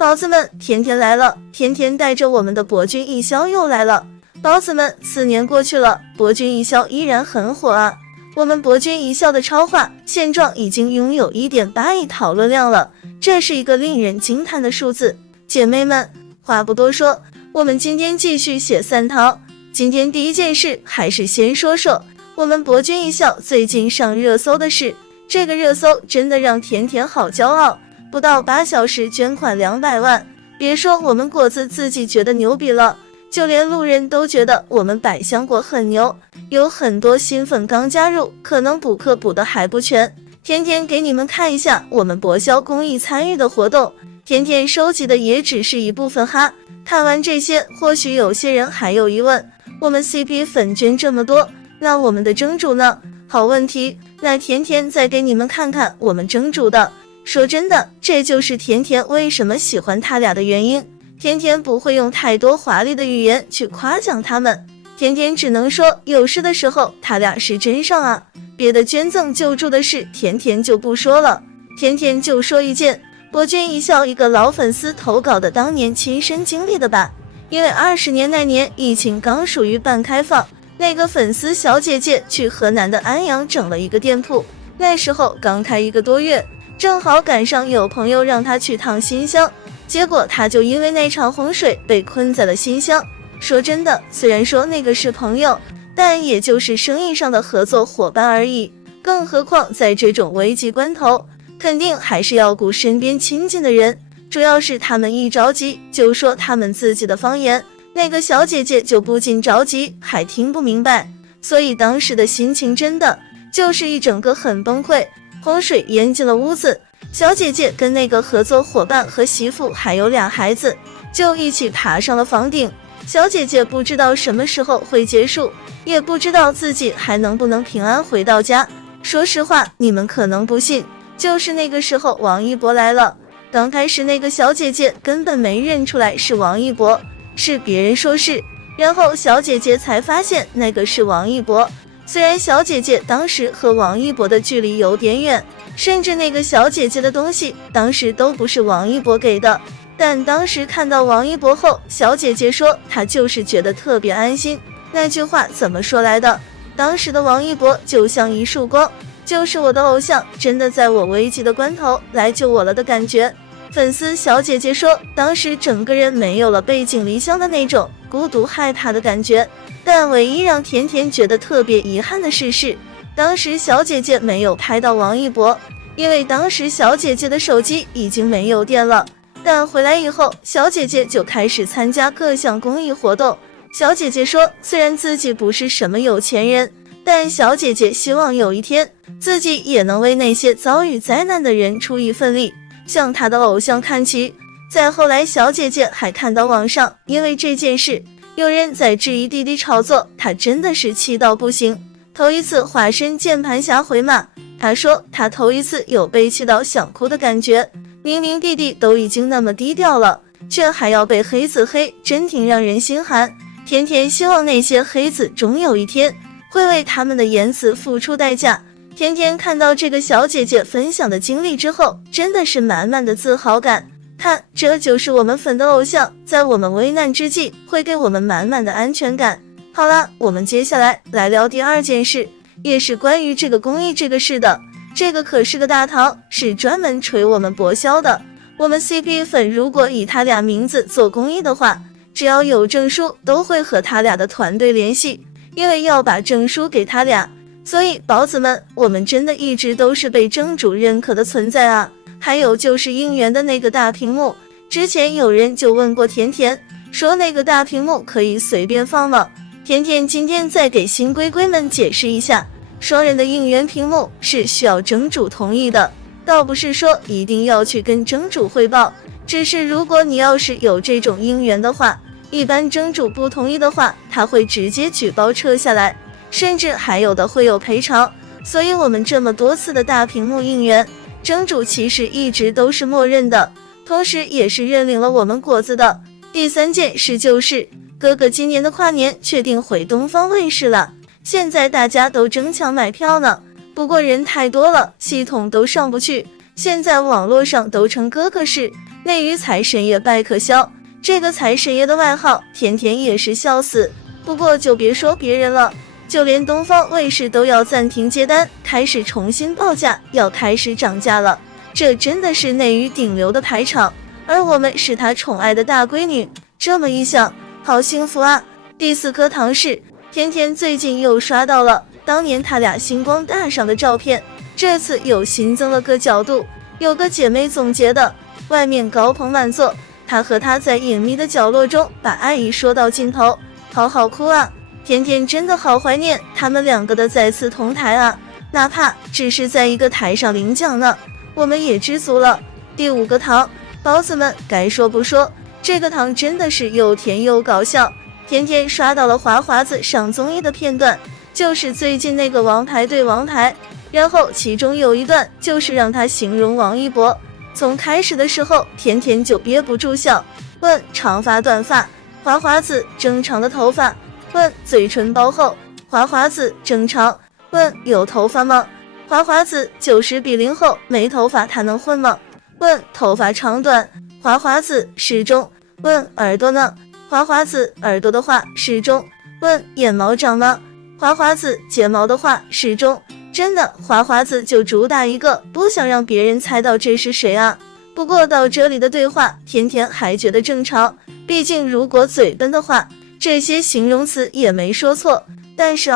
宝子们，甜甜来了，甜甜带着我们的博君一笑又来了。宝子们，4年过去了，博君一笑依然很火啊。我们博君一笑的超话现状已经拥有 1.8 亿讨论量了，这是一个令人惊叹的数字。姐妹们，话不多说，我们今天继续写3套。今天第一件事还是先说说我们博君一笑最近上热搜的事。这个热搜真的让甜甜好骄傲，不到8小时捐款200万，别说我们果子自己觉得牛逼了，就连路人都觉得我们百香果很牛。有很多新粉刚加入，可能补课补的还不全。甜甜给你们看一下我们博销公益参与的活动，甜甜收集的也只是一部分哈。看完这些，或许有些人还有疑问，我们 CP 粉捐这么多，那我们的蒸煮呢？好问题，那甜甜再给你们看看我们蒸煮的。说真的，这就是甜甜为什么喜欢他俩的原因。甜甜不会用太多华丽的语言去夸奖他们，甜甜只能说有事的时候他俩是真上啊。别的捐赠救助的事甜甜就不说了，甜甜就说一件博君一笑一个老粉丝投稿的当年亲身经历的吧。因为20年那年疫情刚属于半开放，那个粉丝小姐姐去河南的安阳整了一个店铺，那时候刚开1个多月，正好赶上有朋友让她去趟新乡，结果她就因为那场洪水被困在了新乡。说真的，虽然说那个是朋友，但也就是生意上的合作伙伴而已，更何况在这种危急关头，肯定还是要顾身边亲近的人。主要是他们一着急就说他们自己的方言，那个小姐姐就不仅着急还听不明白，所以当时的心情真的就是一整个很崩溃。洪水淹进了屋子，小姐姐跟那个合作伙伴和媳妇还有2孩子就一起爬上了房顶。小姐姐不知道什么时候会结束，也不知道自己还能不能平安回到家。说实话，你们可能不信，就是那个时候王一博来了。刚开始那个小姐姐根本没认出来是王一博，是别人说是，然后小姐姐才发现那个是王一博。虽然小姐姐当时和王一博的距离有点远，甚至那个小姐姐的东西当时都不是王一博给的，但当时看到王一博后，小姐姐说她就是觉得特别安心。那句话怎么说来的？当时的王一博就像一束光，就是我的偶像，真的在我危急的关头来救我了的感觉。粉丝小姐姐说，当时整个人没有了背井离乡的那种孤独害怕的感觉，但唯一让甜甜觉得特别遗憾的是，当时小姐姐没有拍到王一博，因为当时小姐姐的手机已经没有电了。但回来以后，小姐姐就开始参加各项公益活动。小姐姐说，虽然自己不是什么有钱人，但小姐姐希望有一天自己也能为那些遭遇灾难的人出一份力，向她的偶像看齐。再后来，小姐姐还看到网上因为这件事有人在质疑弟弟炒作，她真的是气到不行，头一次化身键盘侠回骂。她说她头一次有被气到想哭的感觉，明明弟弟都已经那么低调了，却还要被黑子黑，真挺让人心寒。甜甜希望那些黑子终有一天会为他们的言辞付出代价。甜甜看到这个小姐姐分享的经历之后，真的是满满的自豪感。看，这就是我们粉的偶像，在我们危难之际会给我们满满的安全感。好了，我们接下来来聊第2件事，也是关于这个公益这个事的。这个可是个大堂，是专门锤我们博销的。我们 CP 粉如果以他俩名字做公益的话，只要有证书都会和他俩的团队联系，因为要把证书给他俩。所以宝子们，我们真的一直都是被正主认可的存在啊。还有就是应援的那个大屏幕，之前有人就问过甜甜，说那个大屏幕可以随便放吗？甜甜今天再给新龟龟们解释一下，双人的应援屏幕是需要正主同意的，倒不是说一定要去跟正主汇报，只是如果你要是有这种应援的话，一般正主不同意的话，他会直接举报撤下来，甚至还有的会有赔偿。所以我们这么多次的大屏幕应援，正主其实一直都是默认的，同时也是认领了我们果子的。第3件事就是哥哥今年的跨年确定回东方卫视了，现在大家都争抢买票呢，不过人太多了，系统都上不去，现在网络上都称哥哥是内娱财神爷拜可笑。这个财神爷的外号，甜甜也是笑死。不过就别说别人了，就连东方卫视都要暂停接单，开始重新报价，要开始涨价了。这真的是内娱顶流的排场，而我们是他宠爱的大闺女。这么一想，好幸福啊！第4颗糖是甜甜最近又刷到了当年他俩星光大赏的照片，这次又新增了个角度，有个姐妹总结的，外面高朋满座，她和他在隐秘的角落中把爱意说到尽头，好哭啊！甜甜真的好怀念他们两个的再次同台啊，哪怕只是在一个台上领奖呢，我们也知足了。第5个糖，包子们该说不说，这个糖真的是又甜又搞笑。甜甜刷到了华华子上综艺的片段，就是最近那个王牌对王牌，然后其中有一段就是让他形容王一博。从开始的时候，甜甜就憋不住笑，问长发短发，华华子正常的头发，问嘴唇薄厚，华华子正常，问有头发吗？华华子90比0后没头发他能混吗？问头发长短，华华子适中，问耳朵呢？华华子耳朵的话适中，问眼毛长吗？华华子睫毛的话适中。真的，华华子就主打一个不想让别人猜到这是谁啊。不过到这里的对话，甜甜还觉得正常，毕竟如果嘴笨的话，这些形容词也没说错。但是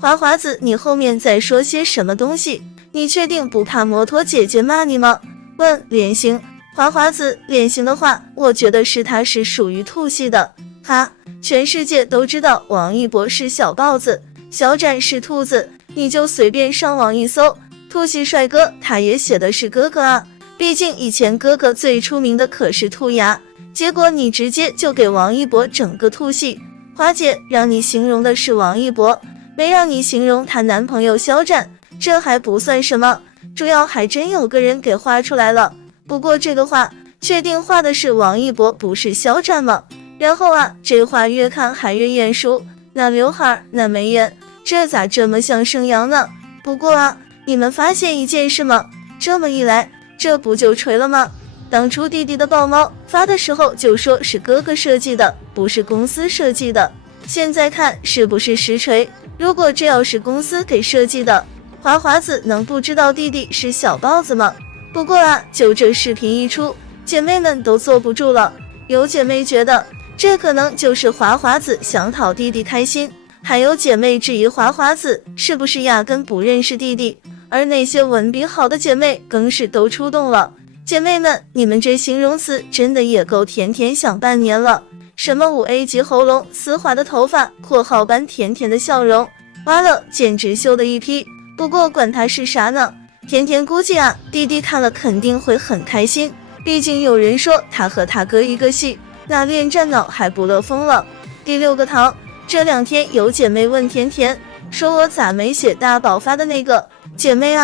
华华子，你后面在说些什么东西？你确定不怕摩托姐姐骂你吗？问脸型，华华子脸型的话，我觉得他是属于兔系的。哈，全世界都知道王一博是小豹子，小展是兔子，你就随便上网一搜，兔系帅哥他也写的是哥哥啊，毕竟以前哥哥最出名的可是兔牙，结果你直接就给王一博整个兔系。华姐让你形容的是王一博，没让你形容她男朋友肖战，这还不算什么，主要还真有个人给画出来了。不过这个画确定画的是王一博，不是肖战吗？然后这画越看还越眼熟，那刘海那眉眼，这咋这么像盛阳呢？不过你们发现一件事吗？这么一来，这不就锤了吗？当初弟弟的豹猫发的时候就说是哥哥设计的，不是公司设计的，现在看是不是实锤？如果这要是公司给设计的，华华子能不知道弟弟是小豹子吗？不过就这视频一出，姐妹们都坐不住了。有姐妹觉得这可能就是华华子想讨弟弟开心，还有姐妹质疑华华子是不是压根不认识弟弟，而那些文笔好的姐妹更是都出动了。姐妹们，你们这形容词真的也够甜甜想半年了，什么5A 级喉咙，丝滑的头发，括号般甜甜的笑容，完了简直秀的一批。不过管他是啥呢，甜甜估计弟弟看了肯定会很开心，毕竟有人说他和他哥一个系，那恋战脑还不乐疯了。第6个糖，这2天有姐妹问甜甜，说我咋没写大爆发的那个？姐妹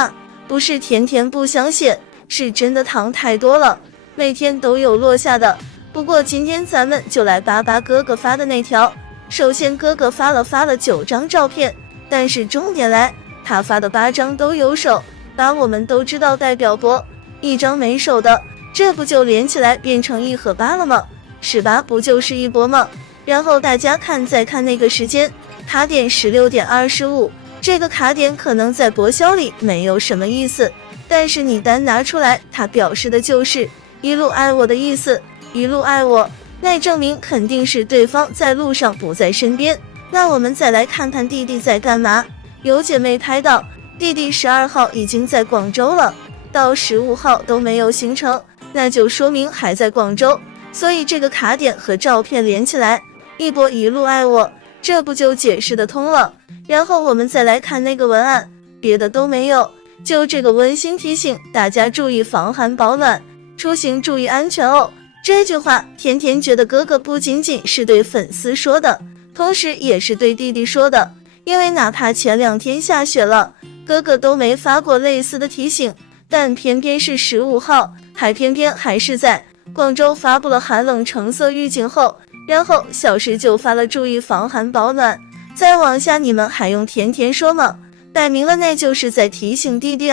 不是甜甜不想写，是真的糖太多了，每天都有落下的。不过今天咱们就来扒扒哥哥发的那条。首先哥哥发了9张照片，但是重点来，他发的8张都有手，把我们都知道代表博，1张没手的，这不就连起来变成1和8了吗？18不就是一博吗？然后大家再看那个时间，卡点16点25，这个卡点可能在博销里没有什么意思，但是你单拿出来，它表示的就是一路爱我的意思，一路爱我，那证明肯定是对方在路上不在身边。那我们再来看看弟弟在干嘛。有姐妹拍到弟弟12号已经在广州了，到15号都没有行程，那就说明还在广州，所以这个卡点和照片连起来，一博一路爱我，这不就解释得通了。然后我们再来看那个文案，别的都没有，就这个温馨提醒大家注意防寒保暖，出行注意安全哦。这句话甜甜觉得哥哥不仅仅是对粉丝说的，同时也是对弟弟说的，因为哪怕前2天下雪了，哥哥都没发过类似的提醒，但偏偏是15号，偏偏还是在广州发布了寒冷橙色预警后，然后小时就发了注意防寒保暖。再往下你们还用甜甜说吗？摆明了那就是在提醒弟弟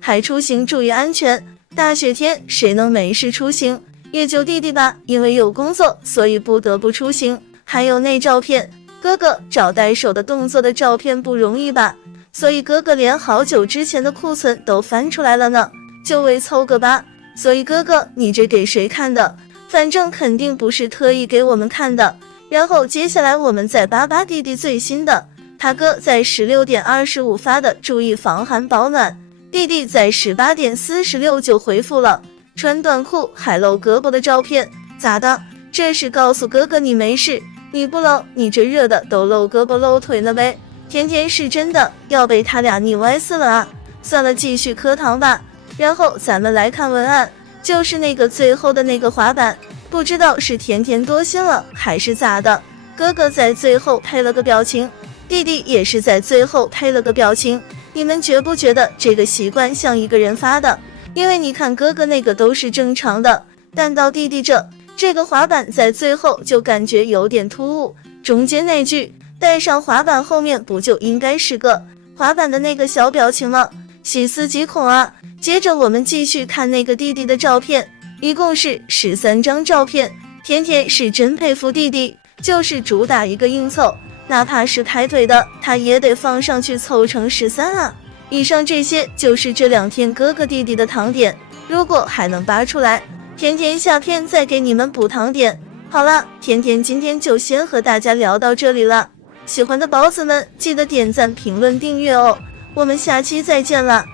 还出行注意安全，大雪天谁能没事出行？也就弟弟吧，因为有工作，所以不得不出行。还有那照片，哥哥找带手的动作的照片不容易吧？所以哥哥连好久之前的库存都翻出来了呢，就为凑个吧。所以哥哥，你这给谁看的？反正肯定不是特意给我们看的。然后接下来我们再扒扒弟弟最新的，他哥在16点25发的注意防寒保暖，弟弟在18点46就回复了穿短裤还露胳膊的照片。咋的？这是告诉哥哥你没事，你不露，你这热的都露胳膊露腿了呗。甜甜是真的要被他俩腻歪死了啊！算了，继续磕糖吧。然后咱们来看文案，就是那个最后的那个滑板，不知道是甜甜多心了还是咋的，哥哥在最后配了个表情，弟弟也是在最后配了个表情。你们觉不觉得这个习惯像一个人发的？因为你看哥哥那个都是正常的，但到弟弟这个滑板在最后就感觉有点突兀。中间那句带上滑板后面不就应该是个滑板的那个小表情吗？细思极恐啊！接着我们继续看那个弟弟的照片，一共是13张照片。甜甜是真佩服弟弟，就是主打一个硬凑，哪怕是抬腿的他也得放上去凑成13啊。以上这些就是这2天哥哥弟弟的糖点，如果还能扒出来，甜甜下篇再给你们补糖点。好了，甜甜今天就先和大家聊到这里了，喜欢的宝子们记得点赞、评论、订阅哦，我们下期再见了。